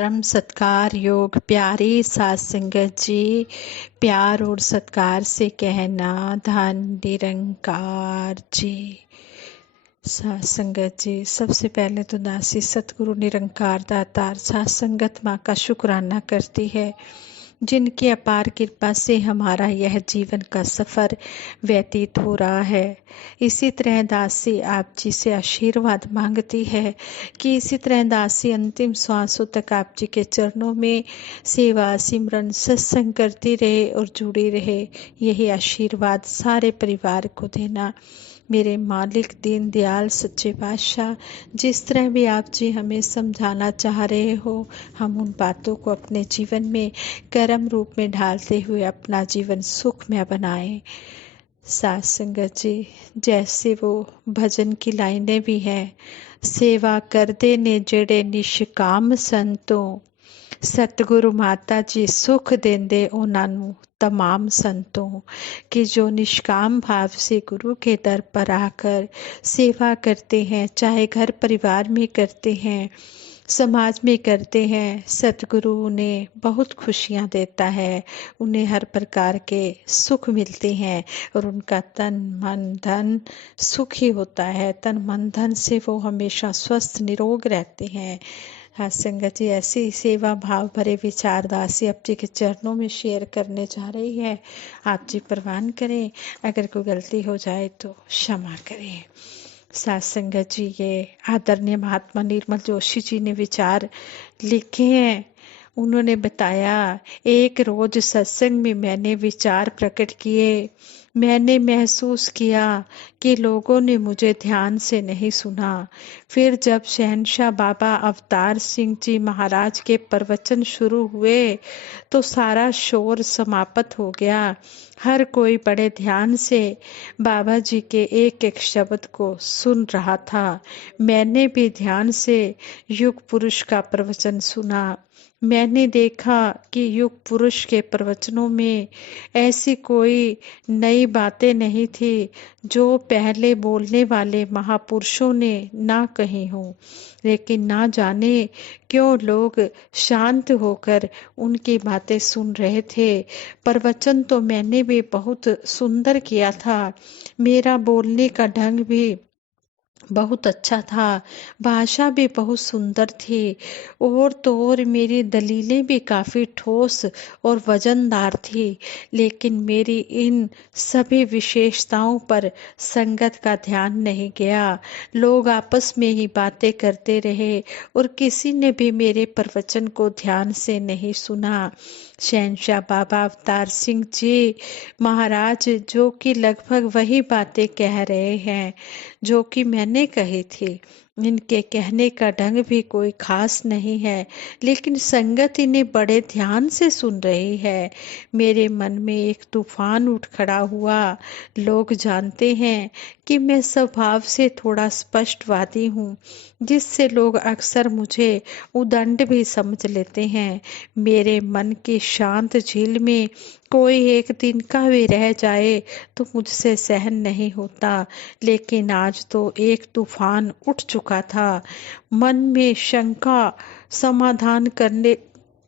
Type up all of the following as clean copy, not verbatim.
परम सत्कार योग प्यारी सात संगत जी, प्यार और सत्कार से कहना धन निरंकार जी। सात संगत जी, सबसे पहले तो दासी सतगुरु निरंकार दातार सात संगत माँ का शुक्राना करती है, जिनकी अपार कृपा से हमारा यह जीवन का सफ़र व्यतीत हो रहा है। इसी तरह दासी आप जी से आशीर्वाद मांगती है कि इसी तरह दासी अंतिम श्वासों तक आप जी के चरणों में सेवा सिमरन सत्संग करती रहे और जुड़ी रहे। यही आशीर्वाद सारे परिवार को देना। मेरे मालिक दीन दयाल सच्चे पातशाह, जिस तरह भी आप जी हमें समझाना चाह रहे हो, हम उन बातों को अपने जीवन में कर्म रूप में ढालते हुए अपना जीवन सुखमय बनाएं। सात संगत जी, जैसे वो भजन की लाइनें भी हैं, सेवा करदे ने जेड़े निष्काम संतों, सतगुरु माता जी सुख देंदे उन्हां नूं तमाम संतों। कि जो निष्काम भाव से गुरु के दर पर आकर सेवा करते हैं, चाहे घर परिवार में करते हैं, समाज में करते हैं, सतगुरु उन्हें बहुत खुशियाँ देता है, उन्हें हर प्रकार के सुख मिलते हैं और उनका तन मन धन सुखी होता है। तन मन धन से वो हमेशा स्वस्थ निरोग रहते हैं। हाँ संगत जी, ऐसी सेवा भाव भरे विचार दासी आप जी के चरणों में शेयर करने जा रही है। आप जी प्रवान करें, अगर कोई गलती हो जाए तो क्षमा करें। सात संगत जी, ये आदरणीय महात्मा निर्मल जोशी जी ने विचार लिखे हैं। उन्होंने बताया, एक रोज सत्संग में मैंने विचार प्रकट किए। मैंने महसूस किया कि लोगों ने मुझे ध्यान से नहीं सुना। फिर जब शहंशाह बाबा अवतार सिंह जी महाराज के प्रवचन शुरू हुए तो सारा शोर समाप्त हो गया। हर कोई बड़े ध्यान से बाबा जी के एक एक शब्द को सुन रहा था। मैंने भी ध्यान से युग पुरुष का प्रवचन सुना। मैंने देखा कि युग पुरुष के प्रवचनों में ऐसी कोई नई बातें नहीं थी जो पहले बोलने वाले महापुरुषों ने ना कही हो, लेकिन ना जाने क्यों लोग शांत होकर उनकी बातें सुन रहे थे। प्रवचन तो मैंने भी बहुत सुंदर किया था, मेरा बोलने का ढंग भी बहुत अच्छा था, भाषा भी बहुत सुंदर थी, और तो और मेरी दलीलें भी काफ़ी ठोस और वजनदार थी। लेकिन मेरी इन सभी विशेषताओं पर संगत का ध्यान नहीं गया। लोग आपस में ही बातें करते रहे और किसी ने भी मेरे प्रवचन को ध्यान से नहीं सुना। शहंशाह बाबा अवतार सिंह जी महाराज जो कि लगभग वही बातें कह रहे हैं जो कि मैंने कही थी। इनके कहने का ढंग भी कोई खास नहीं है, लेकिन संगत इन्हें बड़े ध्यान से सुन रही है। मेरे मन में एक तूफान उठ खड़ा हुआ। लोग जानते हैं कि मैं स्वभाव से थोड़ा स्पष्टवादी हूँ, जिससे लोग अक्सर मुझे उदंड भी समझ लेते हैं। मेरे मन की शांत झील में कोई एक दिन का भी रह जाए तो मुझसे सहन नहीं होता, लेकिन आज तो एक तूफान उठ चुका था। मन में शंका समाधान करने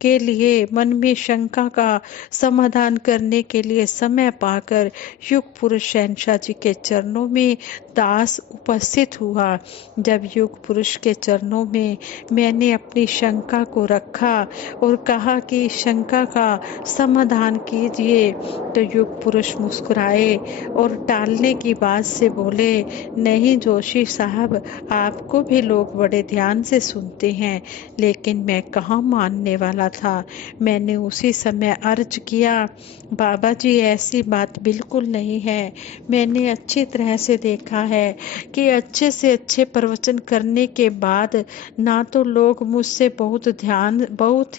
के लिए मन में शंका का समाधान करने के लिए समय पाकर युग पुरुष शहंशाह जी के चरणों में दास उपस्थित हुआ। जब युग पुरुष के चरणों में मैंने अपनी शंका को रखा और कहा कि शंका का समाधान कीजिए, तो युग पुरुष मुस्कुराए और टालने की बात से बोले, नहीं जोशी साहब, आपको भी लोग बड़े ध्यान से सुनते हैं, लेकिन मैं कहाँ मानने वाला था। मैंने उसी समय अर्ज किया, बाबा जी ऐसी बात बिल्कुल नहीं है। मैंने अच्छी तरह से देखा है कि अच्छे से अच्छे प्रवचन करने के बाद ना तो लोग मुझसे बहुत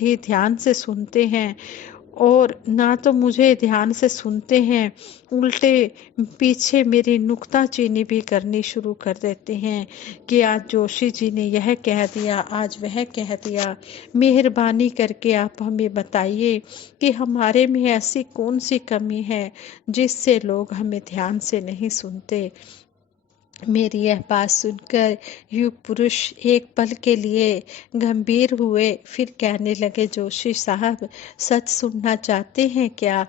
ही ध्यान से सुनते हैं और ना तो मुझे ध्यान से सुनते हैं, उल्टे पीछे मेरी नुक्ताचीनी भी करनी शुरू कर देते हैं कि आज जोशी जी ने यह कह दिया, आज वह कह दिया। मेहरबानी करके आप हमें बताइए कि हमारे में ऐसी कौन सी कमी है जिससे लोग हमें ध्यान से नहीं सुनते। मेरी यह बात सुनकर युग पुरुष एक पल के लिए गंभीर हुए, फिर कहने लगे, जोशी साहब, सच सुनना चाहते हैं क्या?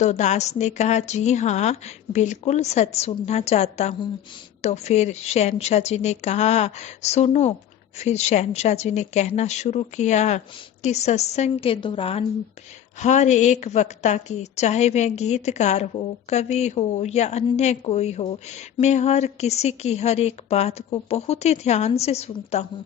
तो दास ने कहा, जी हाँ, बिल्कुल सच सुनना चाहता हूँ। तो फिर शहनशाह जी ने कहा, सुनो। फिर शहनशाह जी ने कहना शुरू किया कि सत्संग के दौरान हर एक वक्ता की, चाहे वह गीतकार हो, कवि हो या अन्य कोई हो, मैं हर किसी की हर एक बात को बहुत ही ध्यान से सुनता हूँ।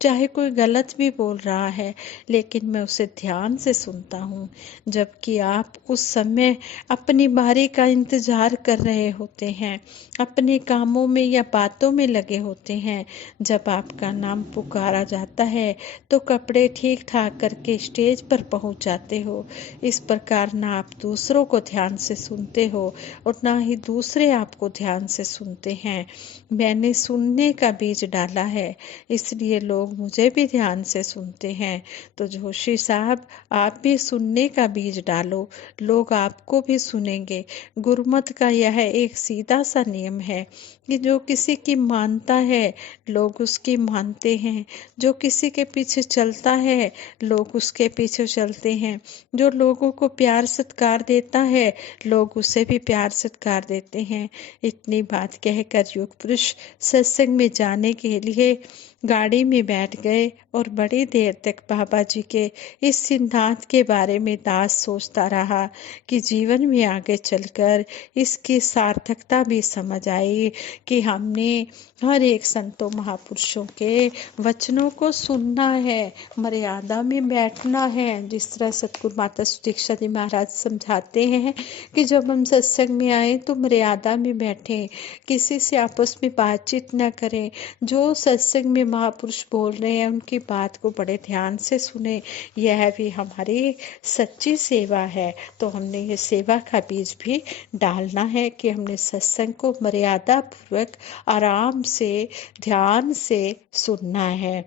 चाहे कोई गलत भी बोल रहा है, लेकिन मैं उसे ध्यान से सुनता हूँ। जबकि आप उस समय अपनी बारी का इंतजार कर रहे होते हैं, अपने कामों में या बातों में लगे होते हैं। जब आपका नाम पुकारा जाता है तो कपड़े ठीक ठाक करके स्टेज पर पहुंच जाते हो। इस प्रकार ना आप दूसरों को ध्यान से सुनते हो और ना ही दूसरे आपको ध्यान से सुनते हैं। मैंने सुनने का बीज डाला है, इसलिए लोग मुझे भी ध्यान से सुनते हैं। तो जोशी साहब, आप भी सुनने का बीज डालो, लोग आपको भी सुनेंगे। गुरुमत का यह एक सीधा सा नियम है कि जो किसी की मानता है, लोग उसकी मानते हैं। जो किसी के पीछे चलता है, लोग उसके पीछे चलते हैं। जो लोगों को प्यार सत्कार देता है, लोग उसे भी प्यार सत्कार देते हैं। इतनी बात कहकर युग पुरुष सत्संग में जाने के लिए गाड़ी में बैठ गए और बड़ी देर तक बाबा जी के इस सिद्धांत के बारे में दास सोचता रहा कि जीवन में आगे चलकर इसकी सार्थकता भी समझ आई कि हमने हर एक संतों महापुरुषों के वचनों को सुनना है, मर्यादा में बैठना है। जिस तरह सतगुरु माता सुदीक्षा जी महाराज समझाते हैं कि जब हम सत्संग में आए तो मर्यादा में बैठें, किसी से आपस में बातचीत न करें। जो सत्संग में महापुरुष बोल रहे हैं उनकी बात को बड़े ध्यान से सुने। यह भी हमारी सच्ची सेवा है। तो हमने ये सेवा का बीज भी डालना है कि हमने सत्संग को मर्यादा पूर्वक आराम से ध्यान से सुनना है।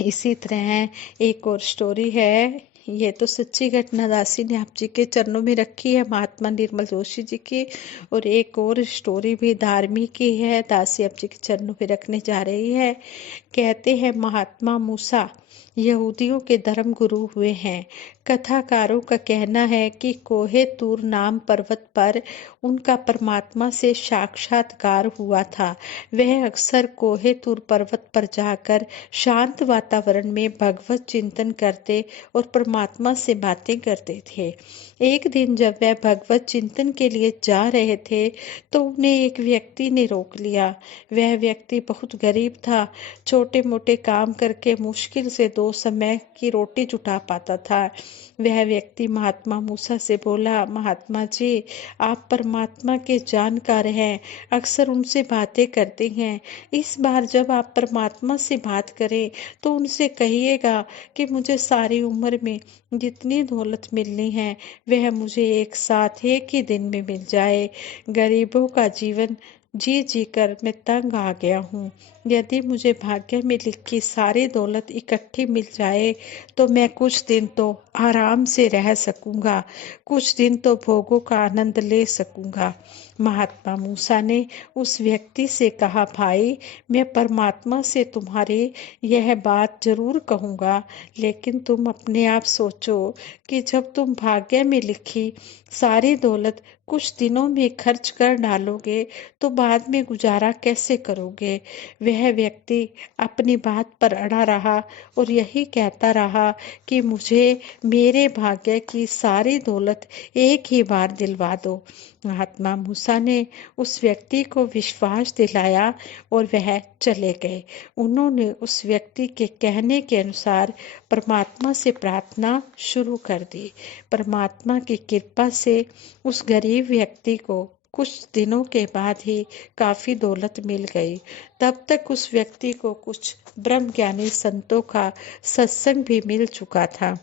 इसी तरह एक और स्टोरी है, ये तो सच्ची घटना दासी ने आप जी के चरणों में रखी है, महात्मा निर्मल जोशी जी की। और एक और स्टोरी भी धार्मिक ही है, दासी आप जी के चरणों में रखने जा रही है। कहते हैं, महात्मा मूसा यहूदियों के धर्म गुरु हुए हैं। कथाकारों का कहना है कि कोहे तूर नाम पर्वत पर उनका परमात्मा से साक्षात्कार हुआ था। वह अक्सर कोहे तूर पर्वत पर जाकर शांत वातावरण में भगवत चिंतन करते और परमात्मा से बातें करते थे। एक दिन जब वह भगवत चिंतन के लिए जा रहे थे तो उन्हें एक व्यक्ति ने रोक लिया। वह व्यक्ति बहुत गरीब था, छोटे मोटे काम करके मुश्किल से 2 समय की रोटी जुटा पाता था। वह व्यक्ति महात्मा मूसा से बोला, महात्मा जी, आप परमात्मा के जानकार हैं, अक्सर उनसे बातें करते हैं। इस बार जब आप परमात्मा से बात करें तो उनसे कहिएगा कि मुझे सारी उम्र में जितनी दौलत मिलनी है वह मुझे एक साथ एक ही दिन में मिल जाए। गरीबों का जीवन जी जी कर मैं तंग आ गया हूँ। यदि मुझे भाग्य में लिखी सारी दौलत इकट्ठी मिल जाए तो मैं कुछ दिन तो आराम से रह सकूंगा, कुछ दिन तो भोगों का आनंद ले सकूंगा। महात्मा मूसा ने उस व्यक्ति से कहा, भाई, मैं परमात्मा से तुम्हारी यह बात जरूर कहूँगा, लेकिन तुम अपने आप सोचो कि जब तुम भाग्य में लिखी सारी दौलत कुछ दिनों में खर्च कर डालोगे तो बाद में गुजारा कैसे करोगे। वह व्यक्ति अपनी बात पर अड़ा रहा और यही कहता रहा कि मुझे मेरे भाग्य की सारी दौलत एक ही बार दिलवा दो। महात्मा मूसा ने उस व्यक्ति को विश्वास दिलाया और वह चले गए। उन्होंने उस व्यक्ति के कहने के अनुसार परमात्मा से प्रार्थना शुरू कर दी। परमात्मा की कृपा से उस गरीब व्यक्ति को कुछ दिनों के बाद ही काफी दौलत मिल गई। तब तक उस व्यक्ति को कुछ ब्रह्म ज्ञानी संतों का सत्संग भी मिल चुका था।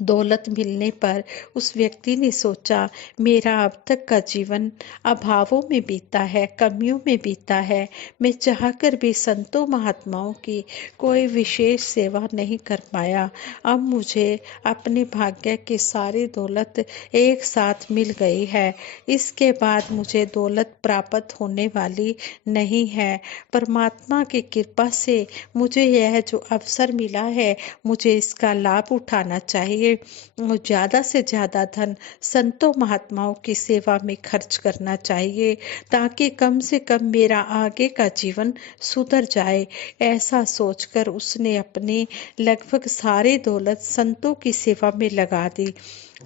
दौलत मिलने पर उस व्यक्ति ने सोचा, मेरा अब तक का जीवन अभावों में बीता है, कमियों में बीता है। मैं चाहकर भी संतों महात्माओं की कोई विशेष सेवा नहीं कर पाया। अब मुझे अपने भाग्य की सारी दौलत एक साथ मिल गई है। इसके बाद मुझे दौलत प्राप्त होने वाली नहीं है। परमात्मा की कृपा से मुझे यह जो अवसर मिला है, मुझे इसका लाभ उठाना चाहिए। ज़्यादा से ज़्यादा धन संतों महात्माओं की सेवा में खर्च करना चाहिए, ताकि कम से कम मेरा आगे का जीवन सुधर जाए। ऐसा सोचकर उसने अपनी लगभग सारी दौलत संतों की सेवा में लगा दी।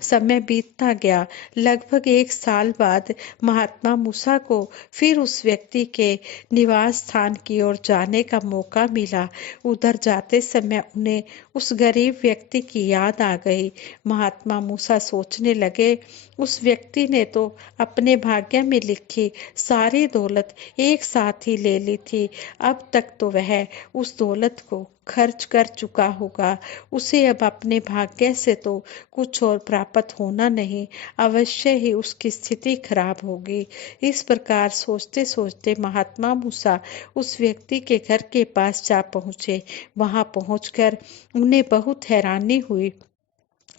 समय बीतता गया। लगभग 1 साल बाद महात्मा मूसा को फिर उस व्यक्ति के निवास स्थान की ओर जाने का मौका मिला। उधर जाते समय उन्हें उस गरीब व्यक्ति की याद आ गई। महात्मा मूसा सोचने लगे, उस व्यक्ति ने तो अपने भाग्य में लिखी सारी दौलत एक साथ ही ले ली थी। अब तक तो वह उस दौलत को खर्च कर चुका होगा। उसे अब अपने भाग्य से तो कुछ और प्राप्त होना नहीं, अवश्य ही उसकी स्थिति खराब होगी। इस प्रकार सोचते सोचते महात्मा मूसा उस व्यक्ति के घर के पास जा पहुँचे। वहां पहुंचकर उन्हें बहुत हैरानी हुई।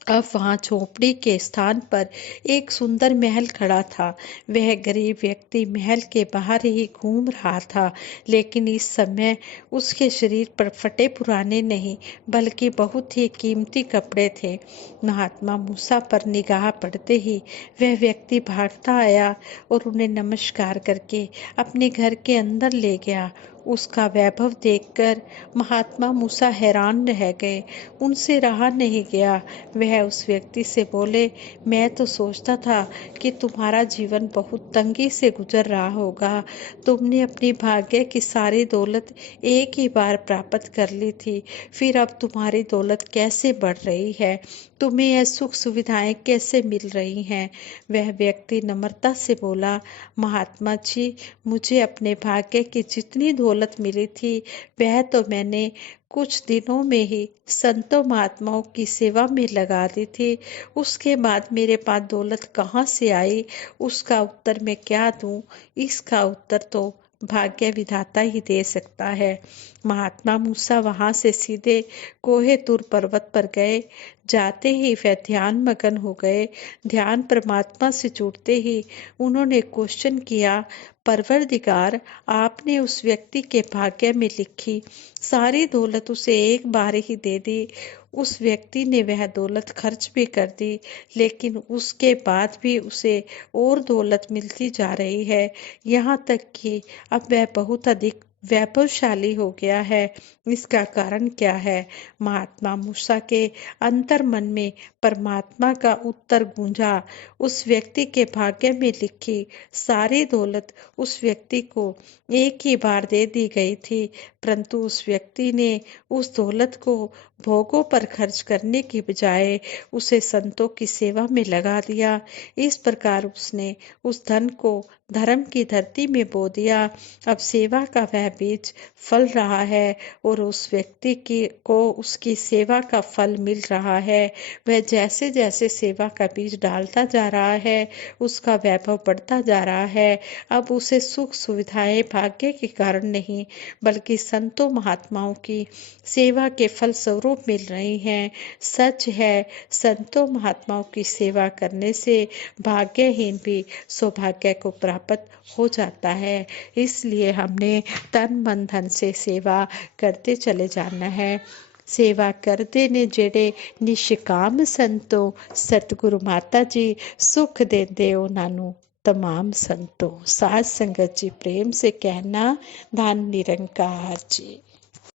अब वहां झोपड़ी के स्थान पर एक सुंदर महल खड़ा था। वह गरीब व्यक्ति महल के बाहर ही घूम रहा था, लेकिन इस समय उसके शरीर पर फटे पुराने नहीं, बल्कि बहुत ही कीमती कपड़े थे। महात्मा मूसा पर निगाह पड़ते ही वह व्यक्ति भागता आया और उन्हें नमस्कार करके अपने घर के अंदर ले गया। उसका वैभव देखकर महात्मा मूसा हैरान रह गए। उनसे रहा नहीं गया। वह उस व्यक्ति से बोले, मैं तो सोचता था कि तुम्हारा जीवन बहुत तंगी से गुजर रहा होगा। तुमने अपनी भाग्य की सारी दौलत एक ही बार प्राप्त कर ली थी, फिर अब तुम्हारी दौलत कैसे बढ़ रही है? तुम्हें यह सुख सुविधाएं कैसे मिल रही हैं? वह व्यक्ति नम्रता से बोला, महात्मा जी, मुझे अपने भाग्य की जितनी दौलत मिली थी, वह तो मैंने कुछ दिनों में ही संतों महात्माओं की सेवा में लगा दी थी। उसके बाद मेरे पास दौलत कहाँ से आई? उसका उत्तर मैं क्या दूं? इसका उत्तर तो भाग्य विधाता ही दे सकता है। महात्मा मूसा वहां से सीधे कोहे तूर पर्वत पर गए। जाते ही वह ध्यान मगन हो गए। ध्यान परमात्मा से जुड़ते ही उन्होंने क्वेश्चन किया, परवरदिगार, आपने उस व्यक्ति के भाग्य में लिखी सारी दौलत उसे एक बार ही दे दी। उस व्यक्ति ने वह दौलत खर्च भी कर दी, लेकिन उसके बाद भी उसे और दौलत मिलती जा रही है। यहाँ तक कि अब वह बहुत अधिक वैभवशाली हो गया है। इसका कारण क्या है? महात्मा मूसा के अंतर मन में परमात्मा का उत्तर गूंजा। उस व्यक्ति के भाग्य में लिखी सारी दौलत उस व्यक्ति को एक ही बार दे दी गई थी, परंतु उस व्यक्ति ने उस दौलत को भोगों पर खर्च करने की बजाय उसे संतों की सेवा में लगा दिया। इस प्रकार उसने उस धन को धर्म की धरती में बो दिया। अब सेवा का वह बीज फल रहा है और उस व्यक्ति को उसकी सेवा का फल मिल रहा है। वह जैसे जैसे सेवा का बीज डालता जा रहा है, उसका वैभव बढ़ता जा रहा है। अब उसे सुख सुविधाएं भाग्य के कारण नहीं, बल्कि संतों महात्माओं की सेवा के फल स्वरूप मिल रही हैं। सच है, संतों महात्माओं की सेवा करने से भाग्यहीन भी सौभाग्य को प्राप्त हो जाता है। इसलिए हमने तन मन धन से सेवा करते चले जाना है। सेवा करते ने जेड़े निष्काम संतों, सतगुरु माता जी सुख देंदे उन्हां नूं तमाम संतों। साध संगत जी प्रेम से कहना, धन निरंकार जी।